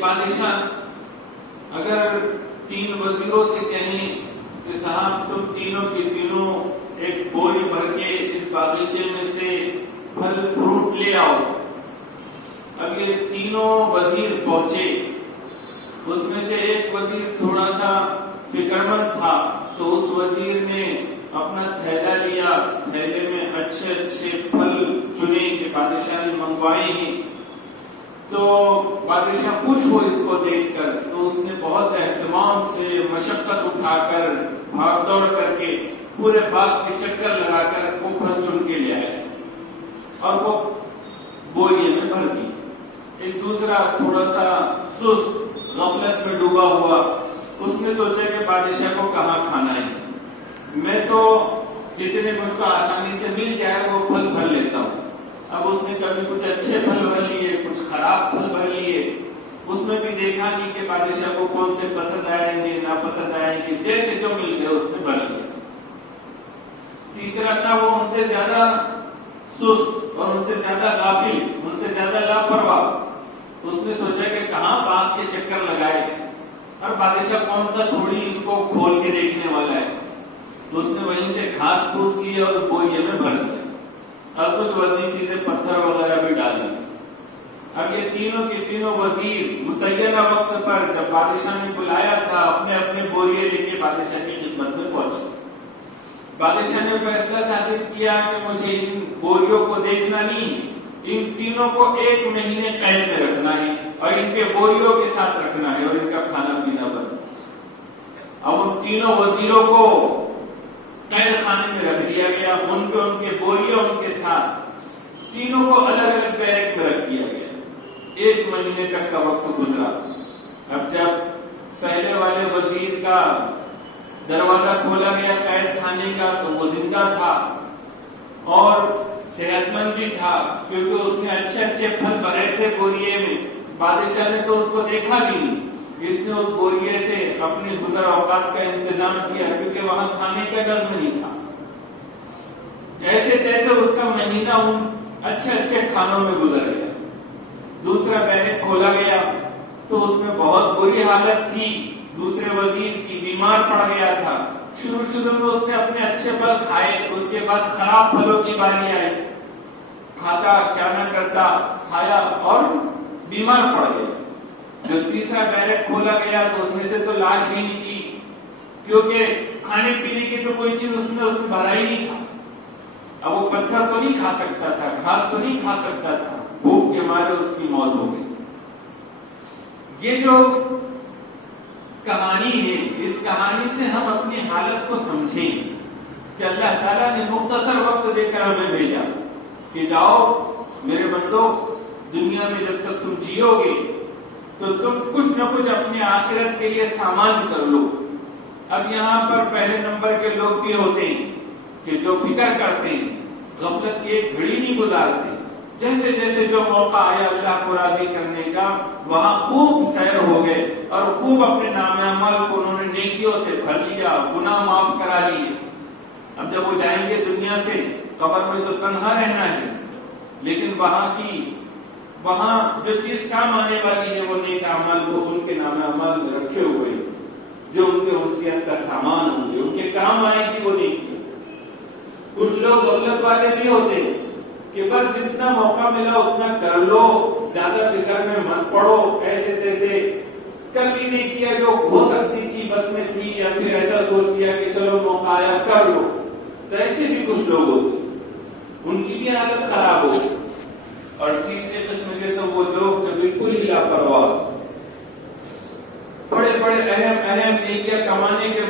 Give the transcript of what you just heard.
ایک بادشاہ اگر 3 وزیروں سے کہیں کہ صاحب تم تینوں کے تینوں ایک بوری بھر کے اس باغیچے میں سے پھل فروٹ لے آؤ. اب یہ تینوں وزیر پہنچے. اس میں سے ایک وزیر تھوڑا سا فکر مند تھا تو اس وزیر نے اپنا تھیلا لیا, تھیلے میں اچھے اچھے پھل چنے کہ بادشاہ نے منگوائے ہیں. تو بادشاہ خوش ہو اس کو دیکھ کر, تو اس نے بہت اہتمام سے مشقت اٹھا کر بھاگ دوڑ کر کے پورے باغ کے چکر لگا کر وہ پھل چن کے لے آئے اور وہ بوریے میں بھر دی. ایک دوسرا تھوڑا سا سست غفلت میں ڈوبا ہوا, اس نے سوچا کہ بادشاہ کو کہاں کھانا ہے, میں تو جتنے مجھ کو آسانی سے مل جائے وہ پھل بھر لیتا ہوں. اب اس نے کبھی کچھ اچھے پھل بھر لیے, کچھ خراب پھل بھر لیے. اس میں بھی دیکھا نہیں کہ بادشاہ کو کون سے پسند آئیں گے ناپسند آئیں گے, جیسے جو مل گئے اس نے بھر لیا. تیسرا تھا وہ ان سے زیادہ سست اور ان سے زیادہ غافل, ان سے زیادہ لاپرواہ. اس نے سوچا کہ کہاں باغ کے چکر لگائے اور بادشاہ کون سا تھوڑی اس کو کھول کے دیکھنے والا ہے. اس نے وہیں سے گھاس پھوس لی اور بوریے میں بھر دیا اور کچھ وزنی چیزیں پتھر وغیرہ بھی ڈالی. اب یہ تینوں کے تینوں وزیر متعینہ وقت پر جب بادشاہ نے بلایا تھا اپنے اپنے بوریے لے کے بادشاہ کی خدمت میں پہنچے. بادشاہ نے فیصلہ صادر کیا کہ مجھے ان بوریوں کو دیکھنا نہیں, ان تینوں کو 1 مہینے قید میں رکھنا ہے اور ان کے بوریوں کے ساتھ رکھنا ہے اور ان کا کھانا پینا بند. اب ان تینوں وزیروں کو قید خانے میں رکھ دیا گیا, ان کے بوریوں ان کے ساتھ, تینوں کو الگ الگ بیرک میں رکھ دیا گیا. 1 مہینے تک کا وقت گزرا. اب جب پہلے والے وزیر کا دروازہ کھولا گیا قید خانے کا تو وہ زندہ تھا اور صحت مند بھی تھا, کیونکہ اس نے اچھے اچھے پھل بھرے تھے بوریے میں. بادشاہ نے تو اس کو دیکھا بھی نہیں, اس نے اس بوریے سے اپنے گزر اوقات کا انتظام کیا کیونکہ وہاں کھانے کا نظم نہیں تھا. ایسے تیسے اس کا مہینہ ان اچھے اچھے کھانوں میں گزر گیا. دوسرا بیرک کھولا گیا تو اس میں بہت بری حالت تھی. دوسرے وزیر کی بیمار پڑ گیا تھا. شروع میں اس نے اپنے اچھے پھل کھائے, اس کے بعد خراب پھلوں کی باری آئی, کھاتا کیا نہ کرتا, کھایا اور بیمار پڑ گیا. جب تیسرا بیرک کھولا گیا تو اس میں سے تو لاش ہی نکلی, کیونکہ کھانے پینے کی تو کوئی چیز اس میں بھرا ہی نہیں تھا. اب وہ پتھر تو نہیں کھا سکتا تھا, گھاس تو نہیں کھا سکتا تھا, بھوک کے مارے اس کی موت ہو گئی. یہ جو کہانی ہے, اس کہانی سے ہم اپنی حالت کو سمجھیں کہ اللہ تعالیٰ نے مختصر وقت دے کر ہمیں بھیجا کہ جاؤ میرے بندو, دنیا میں جب تک تم جیو گے تو تم کچھ نہ کچھ اپنے آخرت کے لیے سامان کر لو. اب یہاں پر پہلے نمبر کے لوگ بھی ہوتے ہیں کہ جو فکر کرتے ہیں, غفلت کی ایک گھڑی نہیں گزارتے. جیسے جیسے جو موقع آیا اللہ کو راضی کرنے کا وہاں خوب سیر ہو گئے اور خوب اپنے نام اعمال کو انہوں نے نیکیوں سے بھر لیا, گناہ معاف کرا لیے. اب جب وہ جائیں گے دنیا سے, قبر میں تو تنہا رہنا ہے, لیکن وہاں جو چیز کام آنے والی ہے وہ نیک اعمال کو ان کے نام اعمال میں رکھے ہوئے, جو ان کے وصیت کا سامان ہوں گے, ان کے کام آئے گی وہ نیکی. کچھ لوگ غفلت والے بھی ہوتے ہیں کہ بس جتنا موقع ملا اتنا کر لو, زیادہ فکر میں مت پڑو, ایسے تیسے کر بھی نہیں کیا جو ہو سکتی تھی بس میں تھی, یا پھر ایسا سوچ لیا کہ چلو موقع آیا کر لو. تو ایسے بھی کچھ لوگ ہوتے, ان کی بھی حالت خراب ہو. اور تیسرے قسم کے تو وہ لوگ جو بالکل ہی لاپرواہ, بڑے بڑے اہم نیکیاں کمانے کے